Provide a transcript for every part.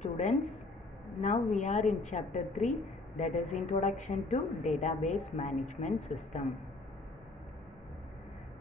students. Now we are in chapter 3, that is Introduction to Database Management System.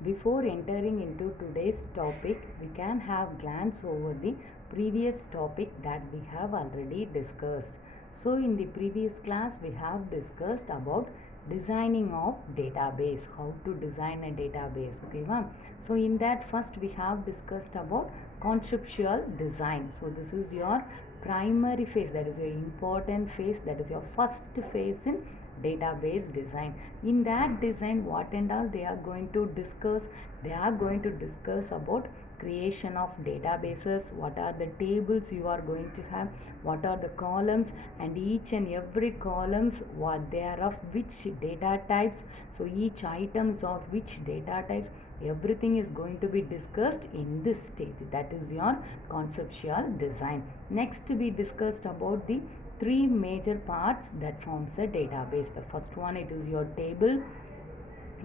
Before entering into today's topic, we can have glance over the previous topic that we have already discussed. So in the previous class we have discussed about designing of database, how to design a database. Okay, ma'am. So in that first we have discussed about conceptual design. So this is your primary phase, that is your important phase, that is your first phase in database design. In that design, what and all they are going to discuss? They are going to discuss about creation of databases, what are the tables you are going to have, what are the columns, and each and every columns what they are of which data types. So each items of which data types, everything is going to be discussed in this stage, that is your conceptual design. Next we discussed about the three major parts that forms a database. The first one, it is your table.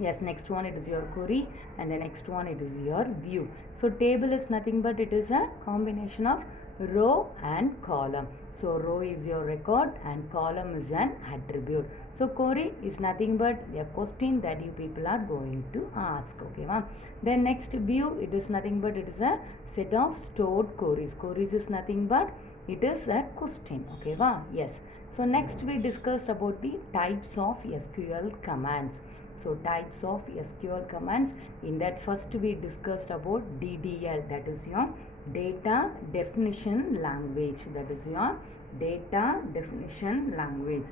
Yes, next one it is your query, and the next one it is your view. So table is nothing but it is a combination of row and column. So row is your record and column is an attribute. So query is nothing but a question that you people are going to ask. Okay, ma'am. Then next view, it is nothing but it is a set of stored queries. Queries is nothing but it is a question. Okay, wow. Yes. So next we discussed about the types of SQL commands. So types of SQL commands. In that first we discussed about DDL, that is your data definition language. That is your data definition language.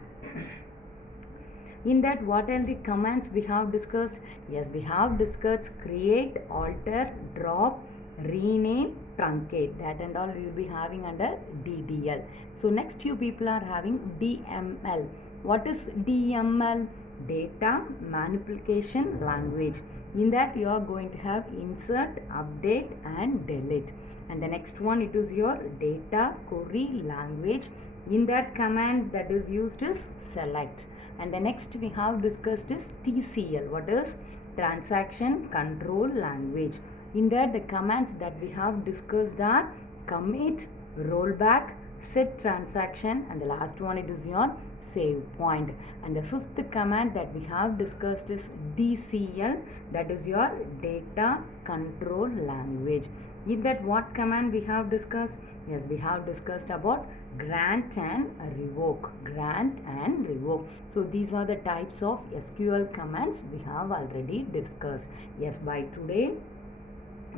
In that, what are the commands we have discussed? Yes, we have discussed create, alter, drop, rename, truncate. That and all we will be having under DDL. So next you people are having DML. What is DML? Data manipulation language. In that you are going to have insert, update and delete. And the next one, it is your data query language. In that command that is used is select. And the next we have discussed is TCL. What is transaction control language? In that the commands that we have discussed are commit, rollback, set transaction, and the last one it is your save point. And the fifth command that we have discussed is DCL, that is your data control language. In that what command we have discussed? Yes, we have discussed about grant and revoke. Grant and revoke. So these are the types of SQL commands we have already discussed. Yes, by today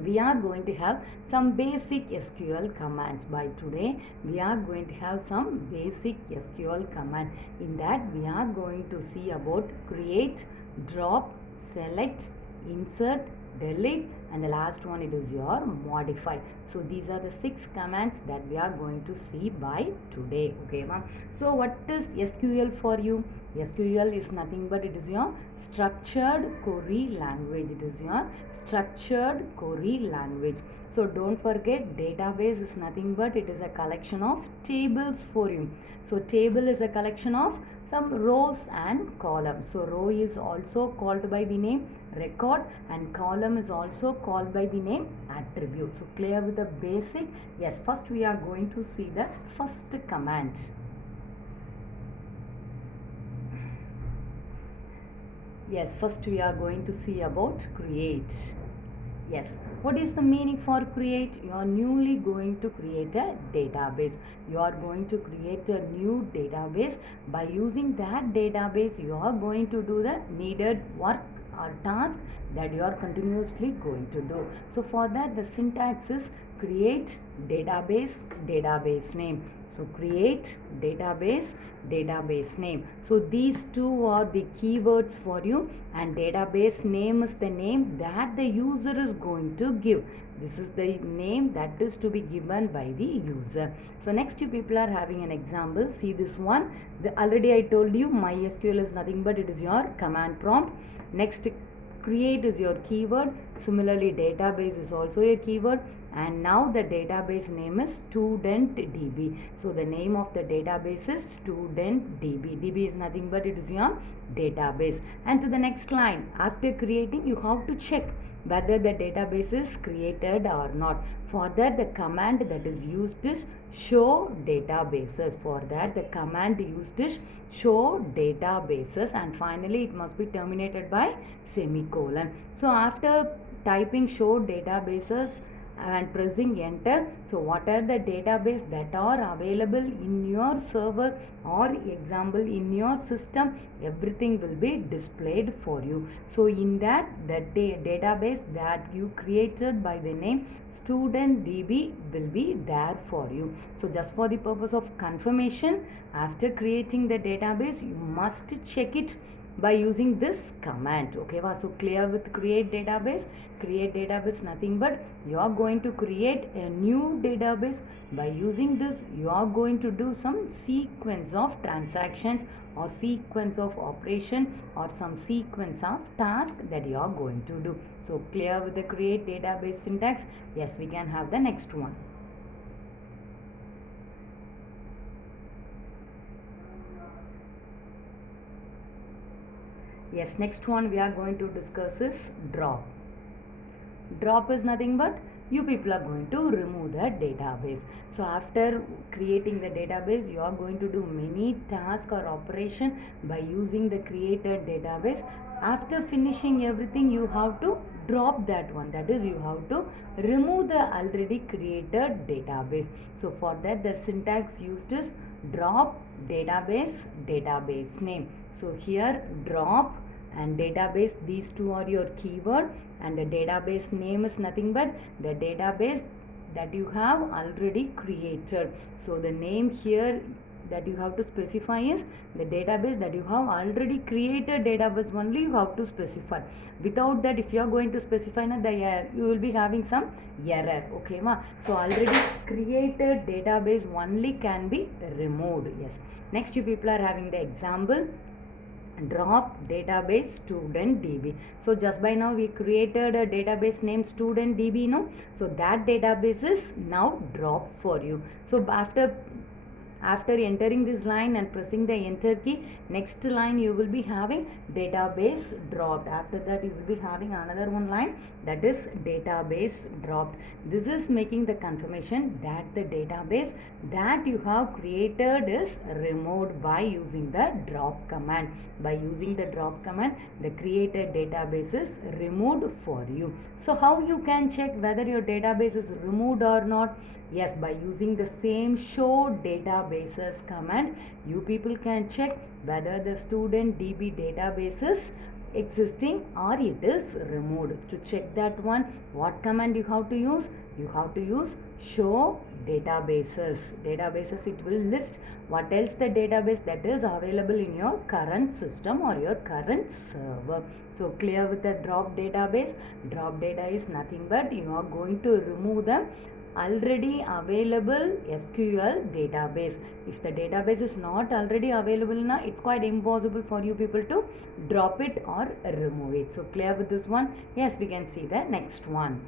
we are going to have some basic SQL commands. By today we are going to have some basic SQL command. In that we are going to see about create, drop, select, insert, delete, and the last one it is your modify. So these are the 6 commands that we are going to see by today. Okay, ma'am. So what is SQL for you? SQL is nothing but it is your structured query language. It is your structured query language. So don't forget, database is nothing but it is a collection of tables for you. So table is a collection of some rows and columns. So row is also called by the name record and column is also called by the name attribute. So clear with the basic? Yes, first we are going to see the first command. Yes, first we are going to see about create. Yes, what is the meaning for create? You are newly going to create a database. You are going to create a new database. By using that database, you are going to do the needed work or task that you are continuously going to do. So for that the syntax is create database, database name. So create database, database name. So these two are the keywords for you, and database name is the name that the user is going to give. This is the name that is to be given by the user. So next you people are having an example. See this one. Already I told you MySQL is nothing but it is your command prompt. Next create is your keyword. Similarly database is also a keyword, and now the database name is StudentDB. So the name of the database is StudentDB. DB is nothing but it is your database. And to the next line, after creating, you have to check whether the database is created or not. For that, the command that is used is show databases. For that, the command used is show databases, and finally it must be terminated by semicolon. So after typing show databases and pressing enter, so what are the database that are available in your server or example in your system, everything will be displayed for you. So in that, the database that you created by the name StudentDB will be there for you. So just for the purpose of confirmation, after creating the database, you must check it by using this command. Okay, so clear with create database. Create database nothing but you are going to create a new database. By using this, you are going to do some sequence of transactions or sequence of operation or some sequence of task that you are going to do. So clear with the create database syntax. Yes, we can have the next one. Yes, next one we are going to discuss is drop. Drop is nothing but you people are going to remove the database. So after creating the database, you are going to do many tasks or operation by using the created database. After finishing everything, you have to drop that one. That is, you have to remove the already created database. So for that, the syntax used is drop database name. So here drop and database, these two are your keyword, and the database name is nothing but the database that you have already created. So the name here that you have to specify is the database that you have already created database only you have to specify. Without that, if you are going to specify you will be having some error. Okay ma? So already created database only can be removed. Yes. Next, you people are having the example drop database StudentDB. So just by now we created a database named StudentDB, no? So that database is now dropped for you. So after entering this line and pressing the enter key, next line you will be having database dropped. After that, you will be having another one line that is database dropped. This is making the confirmation that the database that you have created is removed by using the drop command. By using the drop command, the created database is removed for you. So how you can check whether your database is removed or not? Yes, by using the same show databases command, you people can check whether the StudentDB database is existing or it is removed. To check that one, what command you have to use? You have to use show databases. Databases, it will list what else the database that is available in your current system or your current server. So clear with the drop database. Drop data is nothing but you are going to remove the already available SQL database. If the database is not already available now, it's quite impossible for you people to drop it or remove it. So clear with this one? Yes, we can see the next one.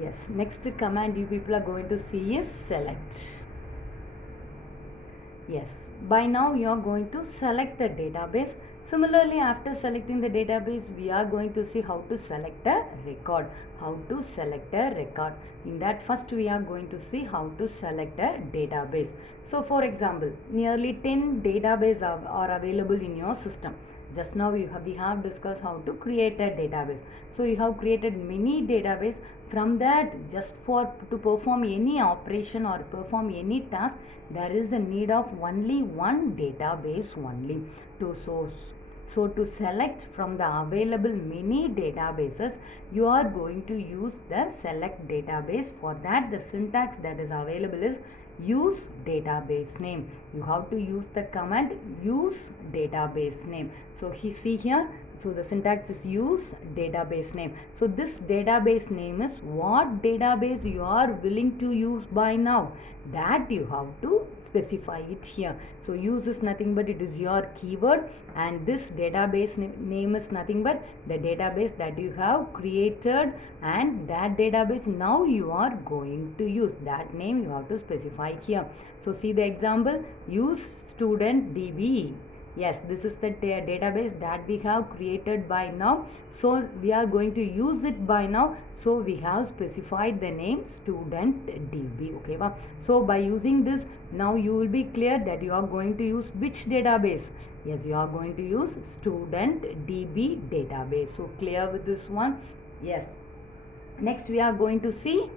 Yes, next command you people are going to see is select. Yes, by now you are going to select a database. Similarly, after selecting the database, we are going to see how to select a record. How to select a record. In that, first we are going to see how to select a database. So for example, nearly 10 databases are available in your system. Just now we have discussed how to create a database. So you have created many databases. From that, just to perform any operation or perform any task, there is the need of only one database only. So to select from the available many databases, you are going to use the select database. For that, the syntax that is available is use database name. You have to use the command use database name. So see here, so the syntax is use database name. So this database name is what database you are willing to use by now. That you have to specify it here. So use is nothing but it is your keyword, and this database name is nothing but the database that you have created, and that database now you are going to use. That name you have to specify here. So see the example, use student DB. Yes, this is the database that we have created by now. So we are going to use it by now. So we have specified the name student DB. Okay, wow. So by using this, now you will be clear that you are going to use which database. Yes, you are going to use student DB database. So clear with this one? Yes. Next we are going to see,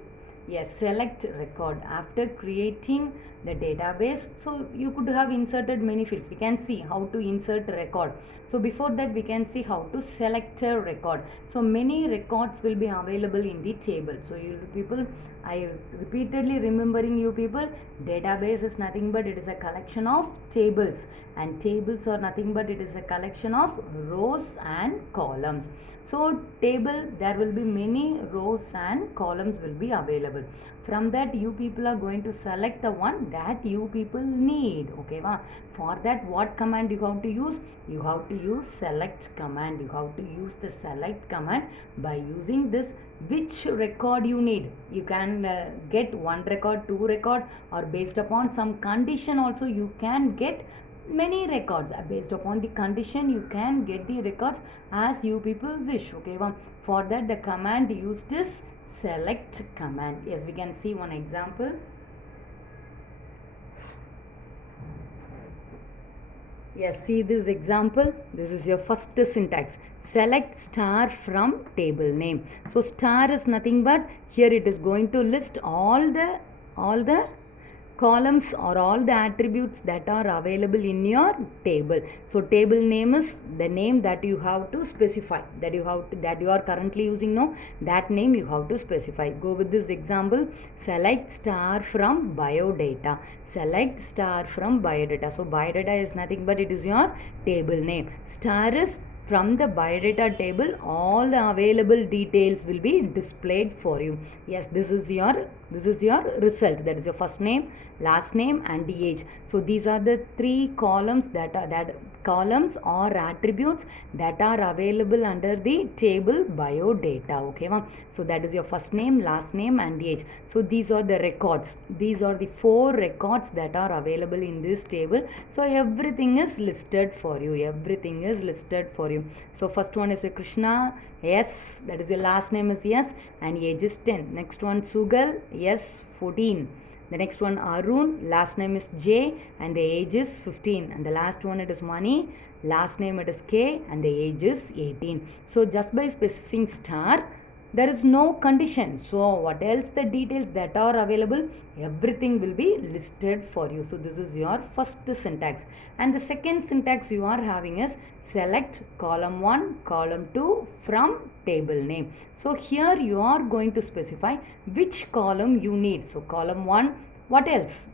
yes, select record. After creating the database, so you could have inserted many fields. We can see how to insert record. So before that, we can see how to select a record. So many records will be available in the table. So you people, I repeatedly remembering you people, database is nothing but it is a collection of tables, and tables are nothing but it is a collection of rows and columns. So table, there will be many rows and columns will be available. From that, you people are going to select the one that you people need. Okay, wow. For that, what command you have to use? You have to use select command. You have to use the select command. By using this, which record you need, you can get one record, two record, or based upon some condition also you can get many records. Based upon the condition you can get the records as you people wish. Okay, well, for that the command used is select command. Yes, we can see one example. Yes, see this example. This is your first syntax. Select star from table name. So star is nothing but here it is going to list all the columns or all the attributes that are available in your table. So table name is the name that you have to specify, that you are currently using now, that name you have to specify. Go with this example. Select star from biodata. Select star from biodata. So biodata is nothing but it is your table name. Star is from the biodata table, all the available details will be displayed for you. Yes, this is your result. That is your first name, last name, and the age. So these are the three columns columns or attributes that are available under the table biodata. Okay, ma'am. So that is your first name, last name, and the age. So these are the records. These are the 4 records that are available in this table. So everything is listed for you. Everything is listed for you. So first one is a Krishna. Yes, that is your last name is yes, and age is 10. Next one Sugal. Yes, 14. The next one Arun, last name is J, and the age is 15. And the last one it is Mani, last name it is K, and the age is 18. So just by specifying star, there is no condition. So what else the details that are available, everything will be listed for you. So this is your first syntax. And the second syntax you are having is select column 1, column 2 from table name. So here you are going to specify which column you need. So column 1, what else?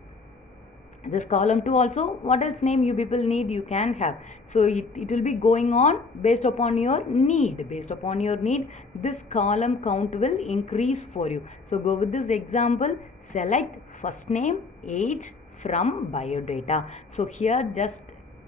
This column 2 also, what else name you people need, you can have. So it will be going on based upon your need. Based upon your need, this column count will increase for you. So go with this example. Select first name, age from biodata. So here just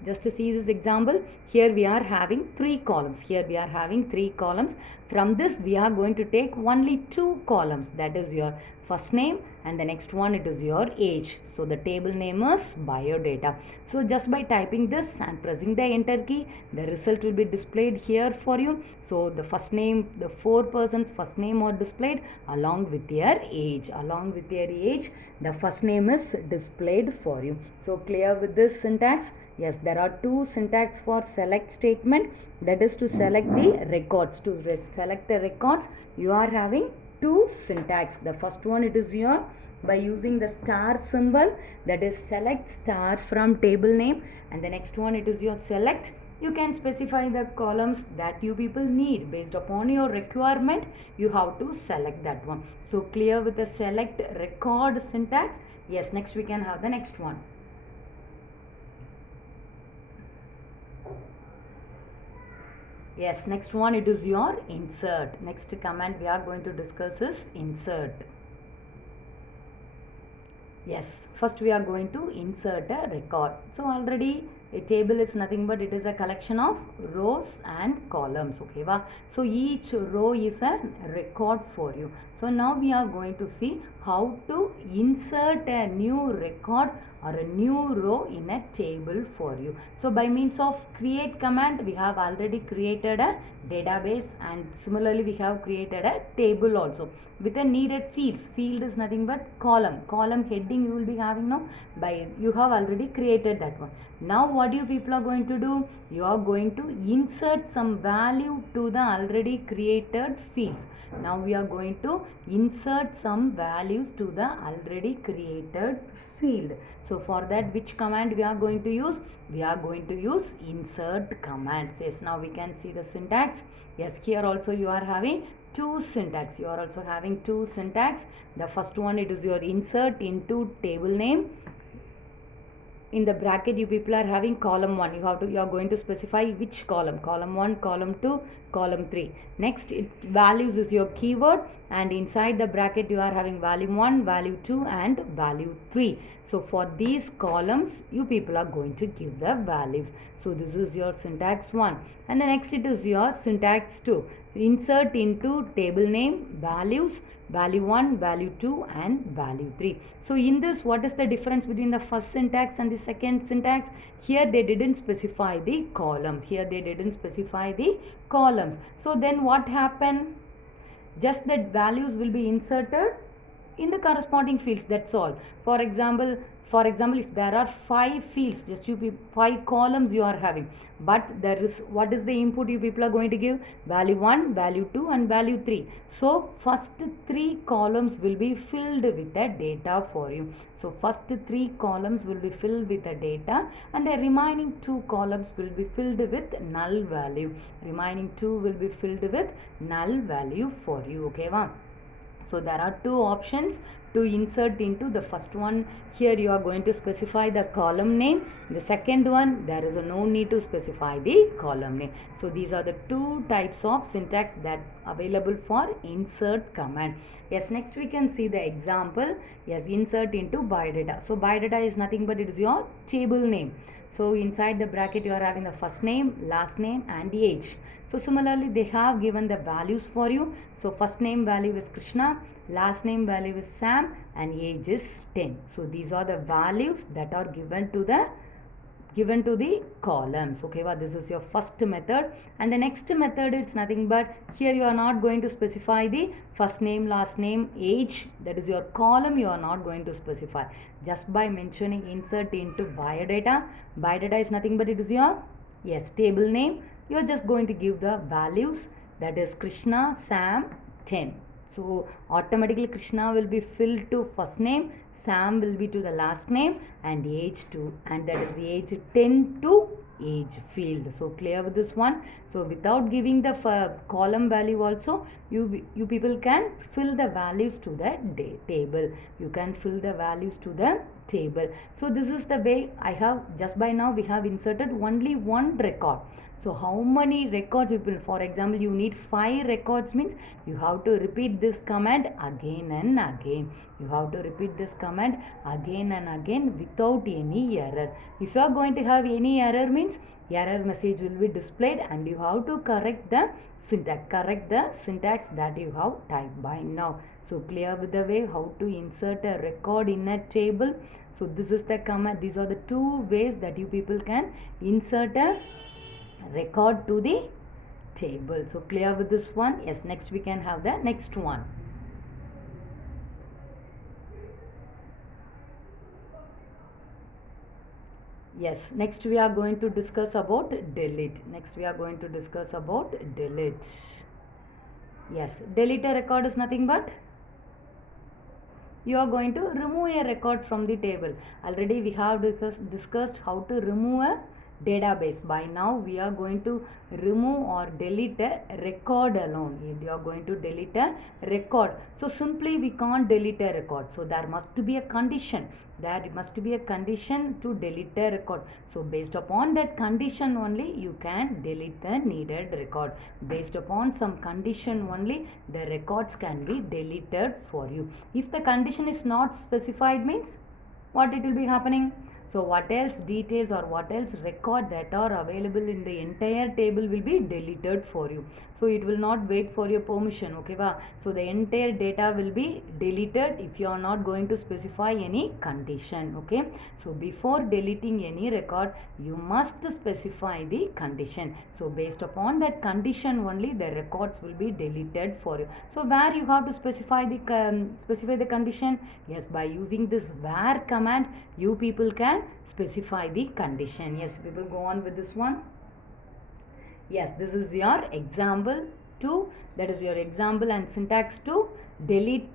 to see this example, here we are having 3 columns. Here we are having 3 columns. From this we are going to take only 2 columns. That is your first name, and the next one it is your age. So the table name is biodata. So just by typing this and pressing the enter key, the result will be displayed here for you. So the first name, the 4 persons first name are displayed along with their age. Along with their age, the first name is displayed for you. So clear with this syntax? Yes, there are 2 syntax for select statement. That is to select the records. To select the records, you are having 2 syntax. The first one it is your, by using the star symbol, that is select star from table name, and the next one it is your select. You can specify the columns that you people need. Based upon your requirement, you have to select that one. So clear with the select record syntax? Yes, next we can have the next one. Yes, next one it is your insert. Next command we are going to discuss is insert. Yes, first we are going to insert a record. So already a table is nothing but it is a collection of rows and columns. Okay, wow. So each row is a record for you. So now we are going to see how to insert a new record or a new row in a table for you. So by means of create command, we have already created a database, and similarly we have created a table also with the needed fields. Field is nothing but column heading you will be having now. By you have already created that one. Now what you people are going to do, you are going to insert some value to the already created fields. Now we are going to insert some values to the already created field. So for that, which command we are going to use? We are going to use insert commands. Yes, now we can see the syntax. Yes, here also you are having two syntax. You are also having two syntax. The first one, it is your insert into table name. In the bracket you people are having column 1. You are going to specify which column: column 1, column 2, column 3. Next, values is your keyword, and inside the bracket you are having value 1, value 2 and value 3. So for these columns you people are going to give the values. So this is your syntax 1, and the next it is your syntax 2. Insert into table name values, value 1, value 2 and value 3. So in this, what is the difference between the first syntax and the second syntax? Here they didn't specify the column. Here they didn't specify the columns. So then what happened? Just that values will be inserted in the corresponding fields, that's all. For example, if there are 5 fields, just 5 columns you are having, but there is, what is the input you people are going to give? Value 1, value 2 and value 3. So first 3 columns will be filled with the data for you. So first 3 columns will be filled with the data, and the remaining 2 columns will be filled with null value. Remaining 2 will be filled with null value for you. Okay, wow. So there are 2 options to insert into. The first one, here you are going to specify the column name. The second one, there is no need to specify the column name. So these are the 2 types of syntax that available for insert command. Yes, next we can see the example. Yes, insert into biodata. So biodata is nothing but it is your table name. So inside the bracket you are having the first name, last name and age. So similarly they have given the values for you. So first name value is Krishna, last name value is Sam and age is 10. So these are the values that are given to the columns. Okay, well, this is your first method, and the next method, it's nothing but here you are not going to specify the first name, last name, age. That is your column you are not going to specify. Just by mentioning insert into biodata. Biodata is nothing but it is your, yes, table name. You are just going to give the values, that is Krishna, Sam, 10. So automatically Krishna will be filled to first name, Sam will be to the last name and age 2, and that is the age 10 to age field. So clear with this one. So without giving the column value also, you people can fill the values to the table. You can fill the values to the table. So this is the way I have, just by now we have inserted only one record. So how many records you will, for example, you need 5 records, means you have to repeat this command again and again. You have to repeat this command again and again without any error. If you are going to have any error, means error message will be displayed, and you have to correct the syntax that you have typed by now. So clear with the way how to insert a record in a table. So this is the command. These are the 2 ways that you people can insert a record to the table. So clear with this one. Yes, next we can have the next one. Yes, next we are going to discuss about delete. Yes, delete a record is nothing but you are going to remove a record from the table. Already we have discussed how to remove a database. By now we are going to remove or delete a record alone. You are going to delete a record. So simply we can't delete a record. So there must be a condition. There must be a condition to delete a record. So based upon that condition only you can delete the needed record. Based upon some condition only the records can be deleted for you. If the condition is not specified, means what it will be happening? So what else details or what else record that are available in the entire table will be deleted for you. So it will not wait for your permission, okay va? So the entire data will be deleted if you are not going to specify any condition, okay? So before deleting any record, you must specify the condition. So based upon that condition only the records will be deleted for you. So where you have to specify the condition? Yes, by using this where command you people can specify the condition. Yes, people go on with this one. Yes, this is your example 2, that is your example and syntax to delete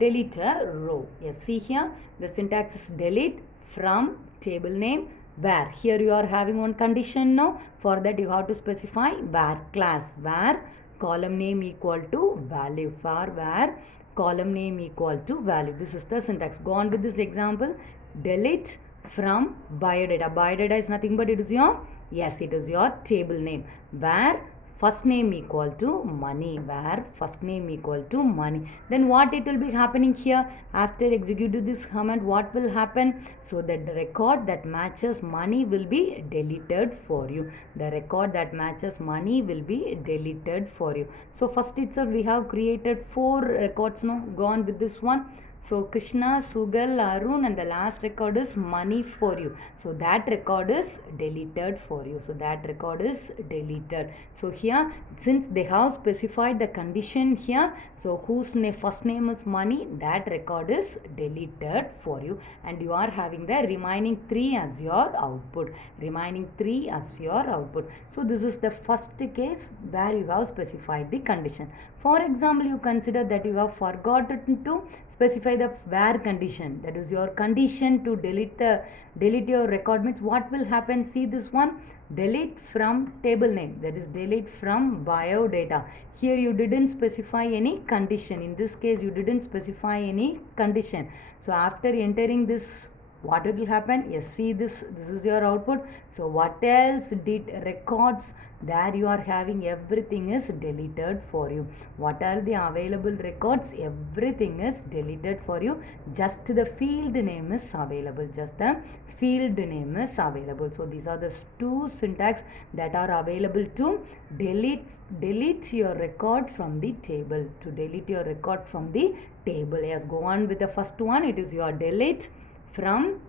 a row. Yes, see here the syntax is delete from table name where. Here you are having one condition now. For that you have to specify where class, where column name equal to value, for where column name equal to value. This is the syntax. Go on with this example. Delete from biodata. Biodata is nothing but it is your, yes, it is your table name where first name equal to money, where first name equal to money. Then what it will be happening here? After executing this command, what will happen? So that the record that matches money will be deleted for you. The record that matches money will be deleted for you. So first itself we have created 4 records now. Go on with this one. So Krishna, Sugal, Arun, and the last record is money for you. So that record is deleted for you. So that record is deleted. So here, since they have specified the condition here, so whose first name is money, that record is deleted for you. And you are having the remaining 3 as your output. Remaining 3 as your output. So this is the first case where you have specified the condition. For example, you consider that you have forgotten to specify the where condition, that is your condition to delete your record means what will happen? See this one, delete from table name, that is delete from biodata. Here you didn't specify any condition. In this case you didn't specify any condition. So after entering this, what will happen? Yes, see this is your output. So what else did records there you are having, everything is deleted for you. What are the available records? Everything is deleted for you. Just the field name is available. Just the field name is available. So these are the 2 syntax that are available to delete your record from the table. To delete your record from the table. Yes, go on with the first one. It is your delete from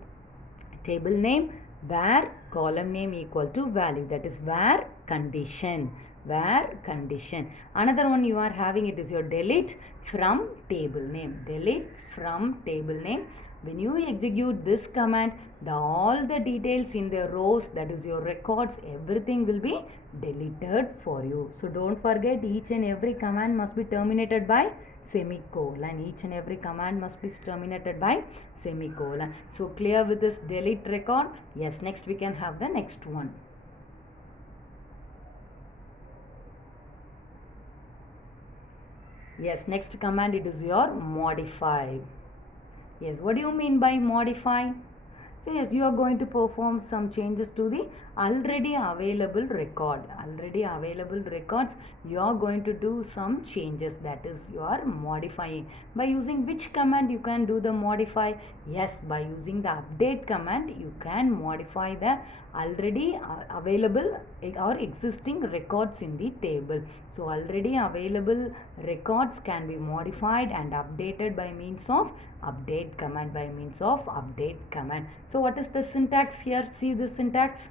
table name where column name equal to value, that is where condition, where condition. Another one you are having, it is your delete from table name, delete from table name. When you execute this command, all the details in the rows, that is your records, everything will be deleted for you. So don't forget, each and every command must be terminated by semicolon. Each and every command must be terminated by semicolon. So clear with this delete record? Yes, next we can have the next one. Yes, next command, it is your modify. Yes, what do you mean by modify? So yes, you are going to perform some changes to the already available record. Already available records, you are going to do some changes, that is you are modifying. By using which command you can do the modify? Yes, by using the update command you can modify the already available or existing records in the table. So already available records can be modified and updated by means of update command, by means of update command. So what is the syntax here? See the syntax.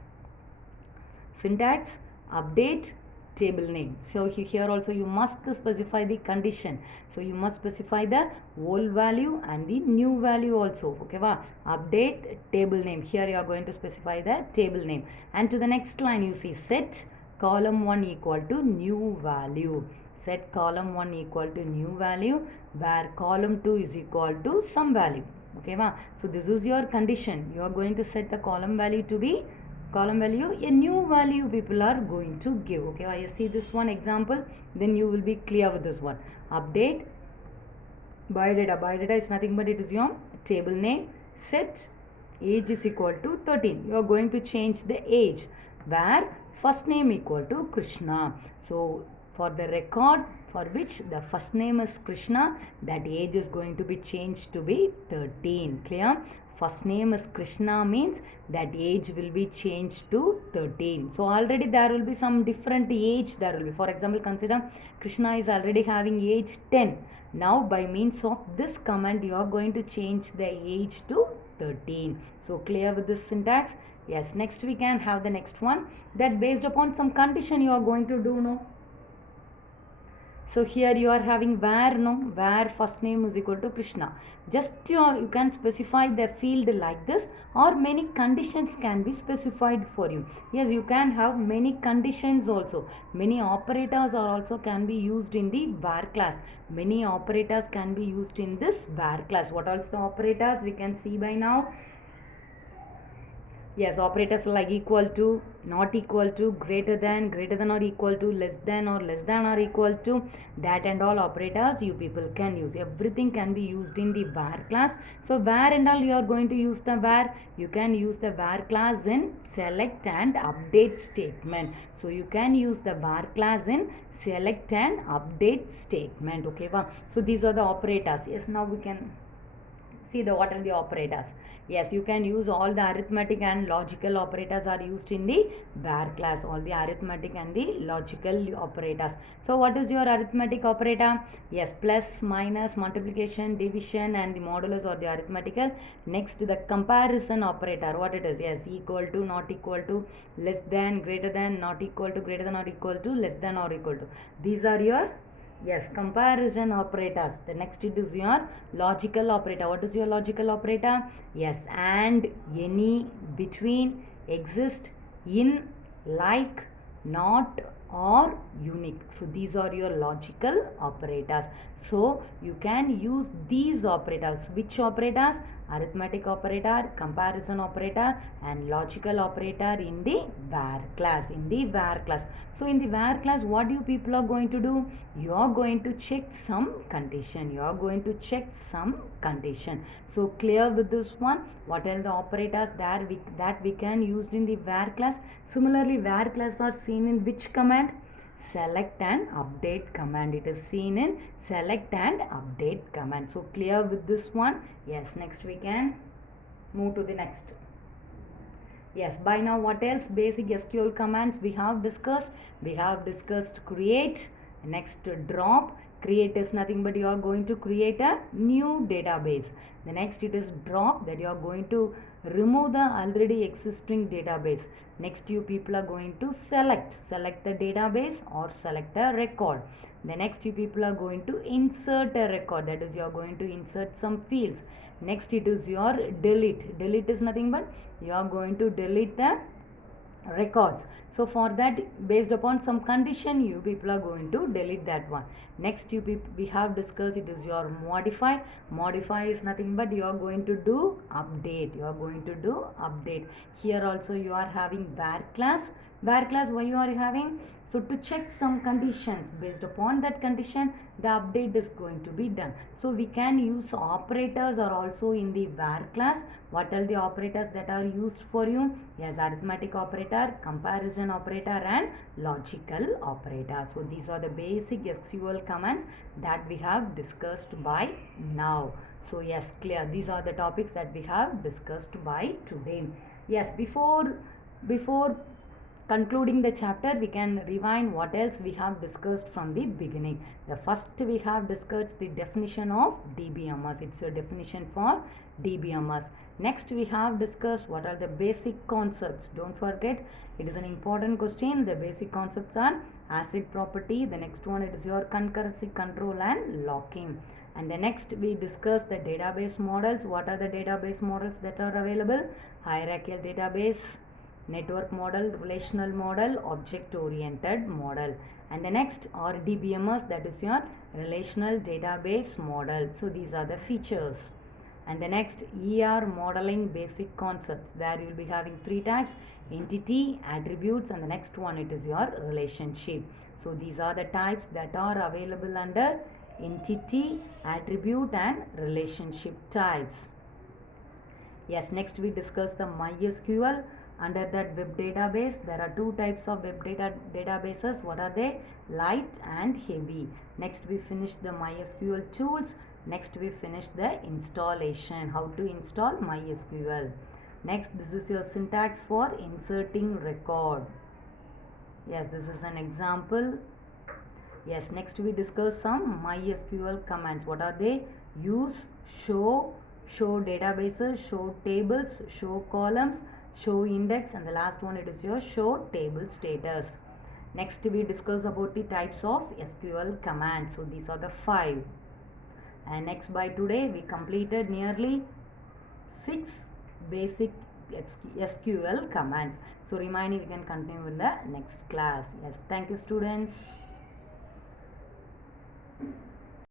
Syntax, update table name. So here also you must specify the condition. So you must specify the old value and the new value also. Okay, wow. Update table name. Here you are going to specify the table name. And to the next line you see set column 1 equal to new value. Set column 1 equal to new value, where column 2 is equal to some value. Okay, wow. So this is your condition. You are going to set the column value to be column value, a new value people are going to give. Okay, I see this one example, then you will be clear with this one. Update biodata. Biodata is nothing but it is your table name. Set age is equal to 13. You are going to change the age, where first name equal to Krishna. So for the record, for which the first name is Krishna, that age is going to be changed to be 13. Clear? First name is Krishna means that age will be changed to 13. So already there will be some different age there will be. For example, consider Krishna is already having age 10. Now by means of this command you are going to change the age to 13. So clear with this syntax? Yes, next we can have the next one, that based upon some condition you are going to do, no? So here you are having where, no, where first name is equal to Krishna. Just you can specify the field like this, or many conditions can be specified for you. Yes, you can have many conditions also. Many operators are also can be used in the where class. Many operators can be used in this where class. What are the operators we can see by now? Yes, operators like equal to, not equal to, greater than or equal to, less than or equal to, that and all operators you people can use. Everything can be used in the where class. So where and all you are going to use the where, you can use the where class in select and update statement. So you can use the where class in select and update statement. Okay, wow. So these are the operators. Yes, now we can see the what are the operators. Yes, you can use all the arithmetic and logical operators are used in the where class. All the arithmetic and the logical operators. So what is your arithmetic operator? Yes, plus, minus, multiplication, division and the modulus or the arithmetical. Next, the comparison operator. What it is? Yes, equal to, not equal to, less than, greater than, not equal to, greater than or equal to, less than or equal to. These are your, yes, comparison operators. The next it is your logical operator. What is your logical operator? Yes, and, any, between, exist, in, like, not, or unique. So these are your logical operators. So you can use these operators. Which operators? Arithmetic operator, comparison operator and logical operator in the where class. So in the where class, what you people are going to do? You are going to check some condition. So clear with this one? What are the operators that we can use in the where class? Similarly, where class are seen in which command? Select and update command. It is seen in select and update command. So clear with this one? Yes, next we can move to the next. Yes, by now what else? Basic SQL commands we have discussed. We have discussed create, next drop. Create is nothing but you are going to create a new database. The next it is drop, that you are going to remove the already existing database. Next you people are going to select the database or select a record. The next you people are going to insert a record, that is you are going to insert some fields. Next it is your delete is nothing but you are going to delete the records. So for that, based upon some condition, you people are going to delete that one. Next we have discussed, it is your modify is nothing but you are going to do update. Here also you are having where class. Why you are having? So to check some conditions, based upon that condition the update is going to be done. So we can use operators are also in the where class. What are the operators that are used for you? Yes, arithmetic operator, comparison operator and logical operator. So these are the basic SQL commands that we have discussed by now. So yes, clear. These are the topics that we have discussed by today. Yes, before concluding the chapter, we can rewind what else we have discussed from the beginning. The first we have discussed the definition of DBMS. It's a definition for DBMS. Next we have discussed what are the basic concepts. Don't forget, it is an important question. The basic concepts are ACID property. The next one, it is your concurrency control and locking. And the next we discuss the database models. What are the database models that are available? Hierarchical database, network model, relational model, object oriented model. And the next are DBMS, that is your relational database model. So these are the features. And the next, ER modeling basic concepts. There you will be having three types: entity, attributes, and the next one it is your relationship. So these are the types that are available under entity, attribute and relationship types. Yes, next we discuss the MySQL. Under that web database, there are two types of web databases. What are they? Light and heavy. Next we finish the MySQL tools. Next we finish the installation, how to install MySQL. Next, this is your syntax for inserting record. Yes, this is an example. Yes, next we discuss some MySQL commands. What are they? Use, show, show databases, show tables, show columns, show index, and the last one it is your show table status. Next we discuss about the types of SQL commands. So these are the 5. And next, by today we completed nearly 6 basic SQL commands. So remaining we can continue in the next class. Yes, thank you students.